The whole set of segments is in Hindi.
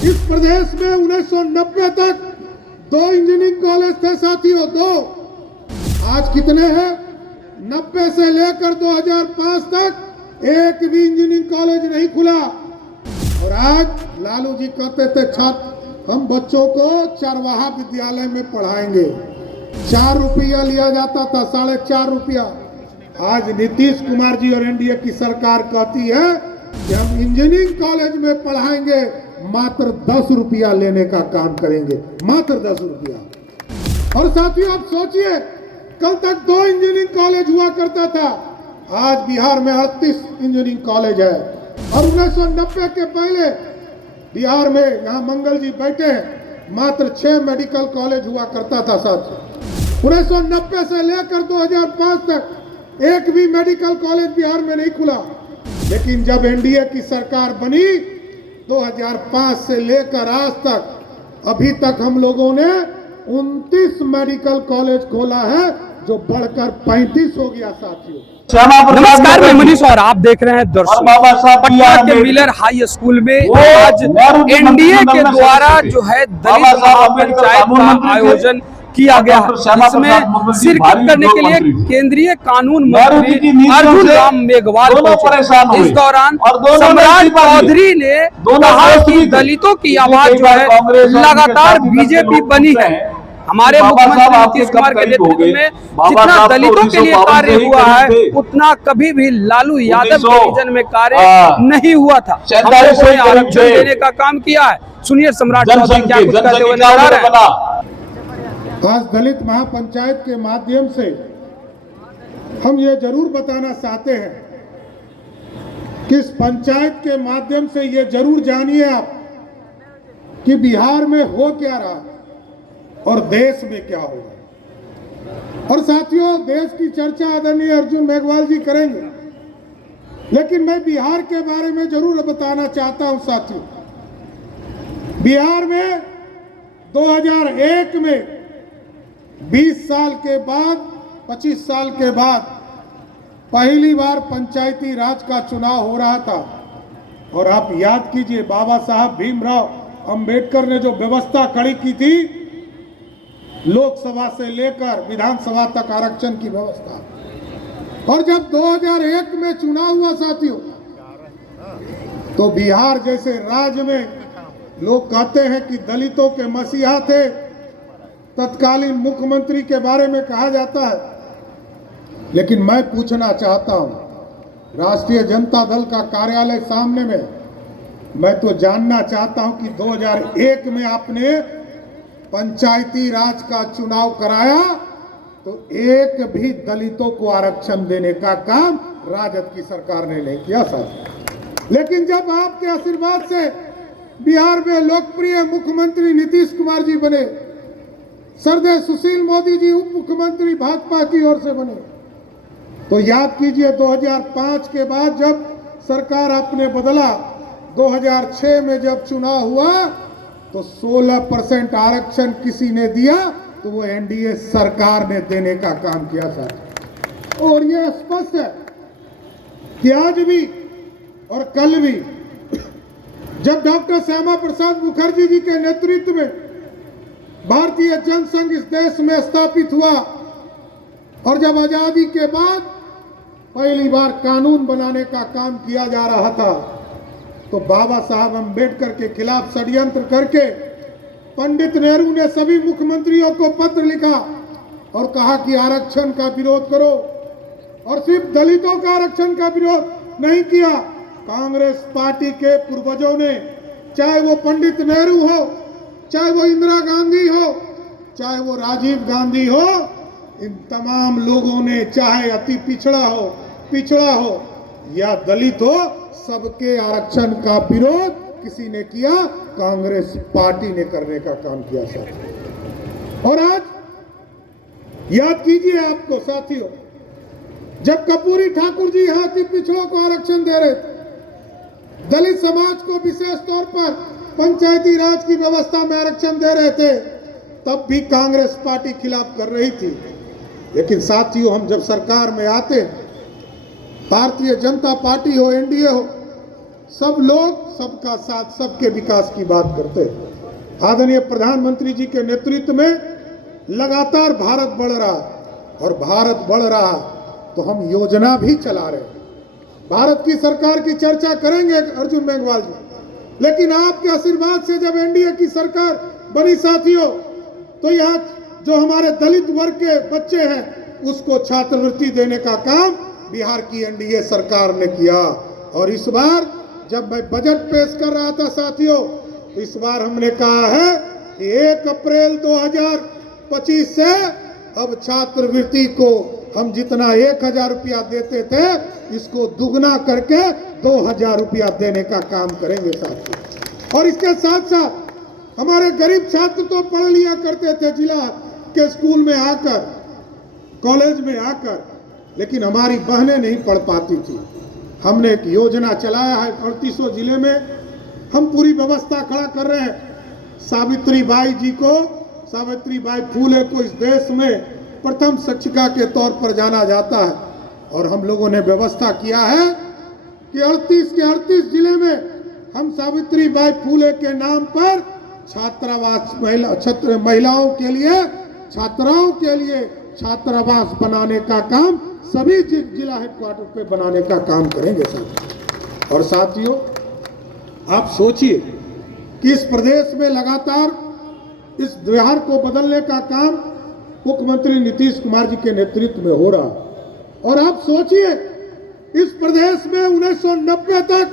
इस प्रदेश में 1990 तक 2 इंजीनियरिंग कॉलेज थे साथियों, 2। आज कितने हैं? 90 से लेकर 2005 तक एक भी इंजीनियरिंग कॉलेज नहीं खुला। और आज लालू जी कहते थे छात्र हम बच्चों को चरवाहा विद्यालय में पढ़ाएंगे, 4 रुपया लिया जाता था, 4.5 रुपया। आज नीतीश कुमार जी और एनडीए की सरकार कहती है कि हम इंजीनियरिंग कॉलेज में पढ़ाएंगे, मात्र 10 रुपया लेने का काम करेंगे, मात्र 10 रुपया। और साथियों आप सोचिए, कल तक 2 इंजीनियरिंग कॉलेज हुआ करता था, आज बिहार में 38 इंजीनियरिंग कॉलेज है। और 1990 के पहले बिहार में, यहाँ मंगल जी बैठे हैं, मात्र 6 मेडिकल कॉलेज हुआ करता था साथियों। 1990 से लेकर 2005 तक एक भी मेडिकल कॉलेज बिहार में नहीं खुला। लेकिन जब एनडीए की सरकार बनी 2005 से लेकर आज तक, अभी तक हम लोगों ने 29 मेडिकल कॉलेज खोला है, जो बढ़कर 35 हो गया साथियों। नमस्कार, मैं मनीष और आप देख रहे हैं दर्शक। पटना के मिलर हाई स्कूल में आज एनडीए के द्वारा जो है दलित महापंचायत का आयोजन किया गया, जिसमें शिरकत करने के लिए केंद्रीय कानून मंत्री अर्जुन राम मेघवाल पहुंचे। इस दौरान सम्राट चौधरी ने कहा कि दलितों की आवाज जो है लगातार बीजेपी बनी है। हमारे मुख्यमंत्री नीतीश कुमार के नेतृत्व में जितना दलितों के लिए कार्य हुआ है, उतना कभी भी लालू यादव के रीजन में कार्य नहीं हुआ था। हमने आरक्षण देने का काम किया है। सुनिए सम्राट चौधरी क्या कुछ कहते हुए नजर आ रहे हैं। आज दलित महापंचायत के माध्यम से हम ये जरूर बताना चाहते हैं कि इस पंचायत के माध्यम से ये जरूर जानिए आप कि बिहार में हो क्या रहा और देश में क्या होगा। और साथियों, देश की चर्चा आदरणीय अर्जुन मेघवाल जी करेंगे, लेकिन मैं बिहार के बारे में जरूर बताना चाहता हूं साथियों। बिहार में 2001 में 20 साल के बाद, 25 साल के बाद पहली बार पंचायती राज का चुनाव हो रहा था। और आप याद कीजिए, बाबा साहब भीमराव अंबेडकर ने जो व्यवस्था खड़ी की थी, लोकसभा से लेकर विधानसभा तक आरक्षण की व्यवस्था। और जब 2001 में चुनाव हुआ साथियों, तो बिहार जैसे राज्य में लोग कहते हैं कि दलितों के मसीहा थे, तत्कालीन मुख्यमंत्री के बारे में कहा जाता है। लेकिन मैं पूछना चाहता हूं, राष्ट्रीय जनता दल का कार्यालय सामने में, मैं तो जानना चाहता हूं कि 2001 में आपने पंचायती राज का चुनाव कराया तो एक भी दलितों को आरक्षण देने का काम राजद की सरकार ने नहीं किया साहब। लेकिन जब आपके आशीर्वाद से बिहार में लोकप्रिय मुख्यमंत्री नीतीश कुमार जी बने, सरदेव सुशील मोदी जी उप मुख्यमंत्री भाजपा की ओर से बने, तो याद कीजिए 2005 के बाद जब सरकार आपने बदला, 2006 में जब चुनाव हुआ तो 16% आरक्षण किसी ने दिया, तो वो एनडीए सरकार ने देने का काम किया था। और ये स्पष्ट है कि आज भी और कल भी जब डॉक्टर श्यामा प्रसाद मुखर्जी जी के नेतृत्व में भारतीय जनसंघ इस देश में स्थापित हुआ, और जब आजादी के बाद पहली बार कानून बनाने का काम किया जा रहा था, तो बाबा साहब अंबेडकर के खिलाफ षड्यंत्र करके पंडित नेहरू ने सभी मुख्यमंत्रियों को पत्र लिखा और कहा कि आरक्षण का विरोध करो। और सिर्फ दलितों का आरक्षण का विरोध नहीं किया, कांग्रेस पार्टी के पूर्वजों ने, चाहे वो पंडित नेहरू हो, चाहे वो इंदिरा गांधी हो, चाहे वो राजीव गांधी हो, इन तमाम लोगों ने, चाहे अति पिछड़ा हो या दलित हो, सबके आरक्षण का विरोध किसी ने किया, कांग्रेस पार्टी ने करने का काम किया साथियों। और आज याद कीजिए आपको साथियों, जब कर्पूरी ठाकुर जी यहाँ की पिछड़ों को आरक्षण दे रहे थे, दलित समाज को विशेष तौर पर पंचायती राज की व्यवस्था में आरक्षण दे रहे थे, तब भी कांग्रेस पार्टी खिलाफ कर रही थी। लेकिन साथियों, हम जब सरकार में आते हैं, भारतीय जनता पार्टी हो, एनडीए हो, सब लोग सबका साथ सबके विकास की बात करते हैं। आदरणीय प्रधानमंत्री जी के नेतृत्व में लगातार भारत बढ़ रहा, और भारत बढ़ रहा तो हम योजना भी चला रहे हैं। भारत की सरकार की चर्चा करेंगे अर्जुन मेघवाल जी, लेकिन आपके आशीर्वाद से जब एनडीए की सरकार बनी साथियों, तो यहाँ जो हमारे दलित वर्ग के बच्चे हैं उसको छात्रवृत्ति देने का काम बिहार की एनडीए सरकार ने किया। और इस बार जब मैं बजट पेश कर रहा था साथियों, तो इस बार हमने कहा है कि 1 अप्रैल 2025 से अब छात्रवृत्ति को हम जितना 1000 रुपया देते थे इसको दुगना करके 2000 रुपया देने का काम करेंगे साथियों। और इसके साथ साथ हमारे गरीब छात्र तो पढ़ लिया करते थे जिला के स्कूल में आकर, कॉलेज में आकर, लेकिन हमारी बहनें नहीं पढ़ पाती थी। हमने एक योजना चलाया है 38 जिले में, हम पूरी व्यवस्था खड़ा कर रहे हैं। सावित्रीबाई जी को, सावित्रीबाई फूले को इस देश में प्रथम शिक्षिका के तौर पर जाना जाता है, और हम लोगों ने व्यवस्था किया है कि 38 के 38 जिले में हम सावित्रीबाई फूले के नाम पर छात्रावास, महिलाओं के लिए, छात्राओं के लिए छात्रावास बनाने का काम सभी जिला हेडक्वार्टर पे बनाने का काम करेंगे साथियों। और साथियों आप सोचिए कि इस प्रदेश में लगातार इस बिहार को बदलने का काम मुख्यमंत्री नीतीश कुमार जी के नेतृत्व में हो रहा। और आप सोचिए इस प्रदेश में 1990 तक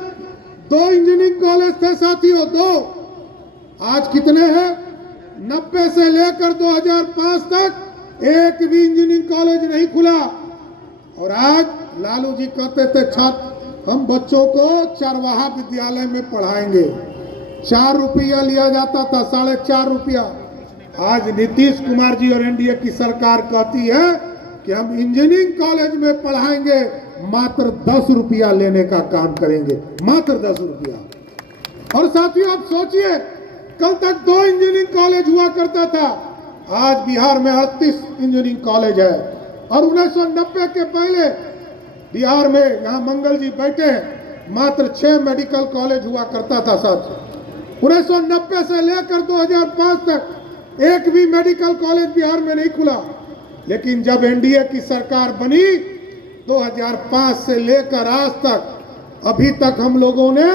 2 इंजीनियरिंग कॉलेज थे साथियों, 2। आज कितने हैं? 90 से लेकर 2005 तक एक भी इंजीनियरिंग कॉलेज नहीं खुला। और आज लालू जी कहते थे छात्र हम बच्चों को चरवाहा विद्यालय में पढ़ाएंगे, 4 रुपया लिया जाता था, 4.5 रुपया। आज नीतीश कुमार जी और एनडीए की सरकार कहती है कि हम इंजीनियरिंग कॉलेज में पढ़ाएंगे, मात्र 10 रुपया लेने का काम करेंगे, मात्र 10 रुपया। और साथियों आप सोचिए कल तक 2 इंजीनियरिंग कॉलेज हुआ करता था, आज बिहार में 38 इंजीनियरिंग कॉलेज है। और 1990 के पहले बिहार में, यहाँ मंगल जी बैठे हैं, मात्र 6 मेडिकल कॉलेज हुआ करता था साथियों। 1990 से लेकर 2005 तक एक भी मेडिकल कॉलेज बिहार में नहीं खुला। लेकिन जब एनडीए की सरकार बनी 2005 से लेकर आज तक, अभी तक हम लोगों ने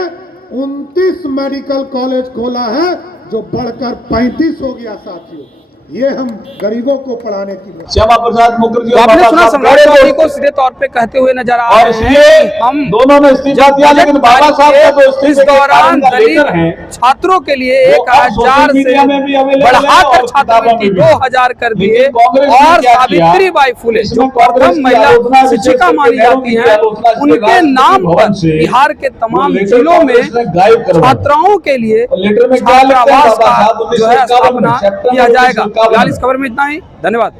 29 मेडिकल कॉलेज खोला है, जो बढ़कर 35 हो गया साथियों। ये हम गरीबों को पढ़ाने की। श्यामा प्रसाद मुखर्जी, आपने सुना समाजवादी को सीधे तौर पे कहते हुए नजर आ रहे हैं हम दोनों ने इस्तीफा दिया, लेकिन बाबा साहब का तो इस दौरान दलित छात्रों के लिए 1000 से बढ़ाकर छात्रवृत्ति 2000 कर दिए। और सावित्रीबाई फूले जो प्रथम महिला शिक्षिका मानी जाती है, उनके नाम पर बिहार के तमाम जिलों में छात्राओं के लिए छात्रावास का जो है स्थापना किया जाएगा। फिलहाल इस खबर में इतना ही, धन्यवाद।